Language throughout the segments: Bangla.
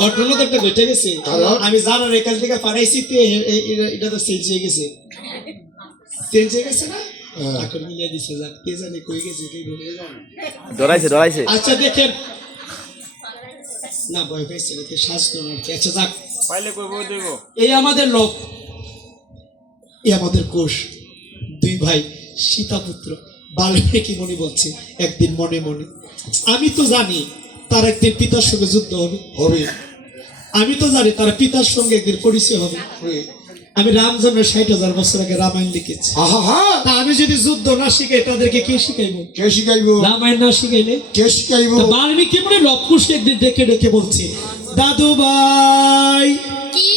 ঘটনা তো একটা ঘটে গেছে। আমি জানার এখান থেকে পাঠাইছি, এটা তো চেঞ্জ হয়ে গেছে, চেঞ্জ হয়ে গেছে না? এখন মিলিয়ে দিছে, যাক কে জানে কই গেছে, কে ভুলে জানে। ডরাইছে। আচ্ছা দেখেন না, ভয় পাইছে না, শাস্ত্র না। আচ্ছা যাক, পাইলে কই বই দেব। এই আমাদের লোক, এই আমাদের কোষ, দুই ভাই সীতাপুত্র বাল্মীকি মুনি বলছে একদিন মনে মনে, আমি তো জানি তার একদিন পিতার সঙ্গে যুদ্ধ হবে হবে, আমি তো জানি তার পিতার সঙ্গে একদিন পরিচয় হবে। আমি রামজন্মের 60,000 বছর আগে রামায়ণ লিখেছি। তা আমি যদি যুদ্ধ না শিখাই তাদেরকে কে শিখাইবো? কে শিখাইবো? রামায়ণ না শিখাইলে কে শিখাইবো? বাল্মীকি মুনি লবকুশকে একদিন ডেকে ডেকে বলছে, দাদু ভাই। কি?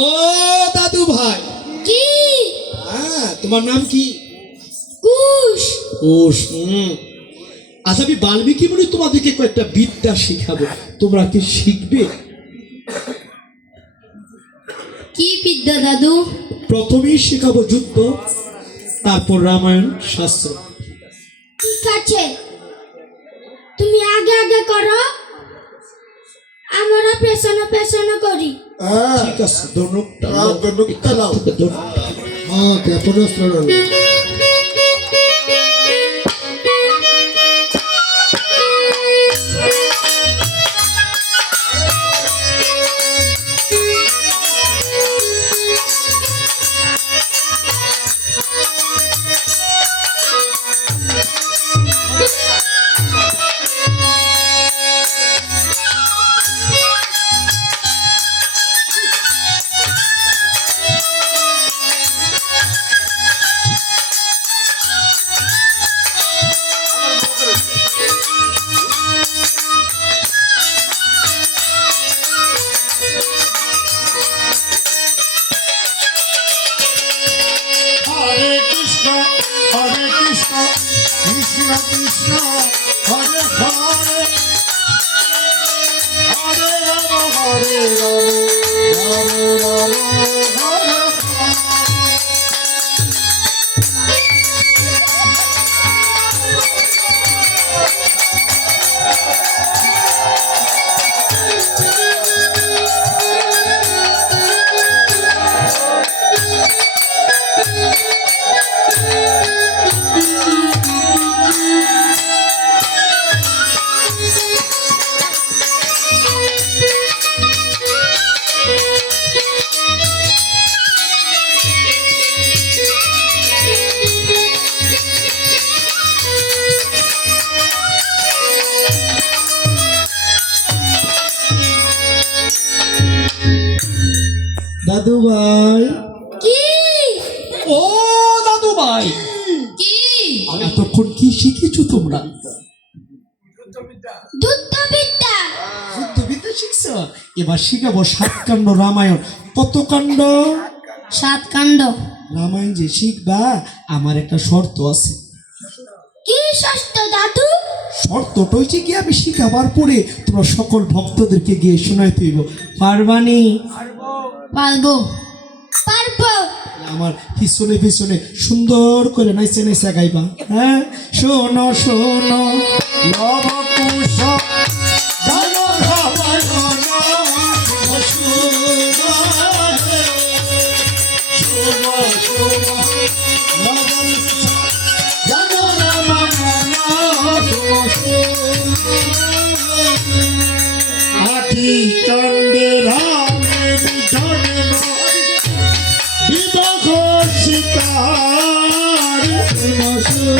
ও দাদু ভাই। কি? হ্যাঁ, তোমার নাম কি? কুশ। কুশ। আজ আমি বাল্মীকি মুনি তোমাদেরকে কয়েকটা বিদ্যা শিখাবো, তোমরা কি শিখবে? কি বিদ্যা দাদু? প্রথমেই শেখাবো যুদ্ধ, তারপর রামায়ণ শাস্ত্র। ঠিক আছে, তুমি আগে আগে করো, আমরা পেছনে পেছনে করি। ঠিক আছে, ধনুকটা নাও। ধনুকটা নাও। হ্যাঁ, ক্ষেপণাস্ত্র নাও। কৃষ্ণ কৃষ্ণ হরে হরে, হরে রাম হরে রাম, রাম রাম হরে দাদু ভাই। কি? ও দাদু ভাই, কি? এতক্ষণ কি শিখেছো তোমরা? যুদ্ধবিদ্যা। যুদ্ধবিদ্যা শিখছো? এবার শিখাবো 7 কাণ্ড রামায়ণ। কত কাণ্ড? 7 কাণ্ড। রামায়ণ যে শিখবা, আমার একটা শর্ত আছে। কি শর্ত দাদু? শর্তটা হচ্ছে কি, আমি শিখাবার পরে তোমরা সকল ভক্তদেরকে গিয়ে শোনাইতে হইব। পারবানি? পারবো। পারবো। আমার পিছনে পিছনে সুন্দর করে নাইচে নাইচে গাইবা। হ্যাঁ, শোনো শোনো লবকুশ ধন রামায়ণ, আটি কাণ্ডে রামের জন্ম, বিবাহ সীতার সীতা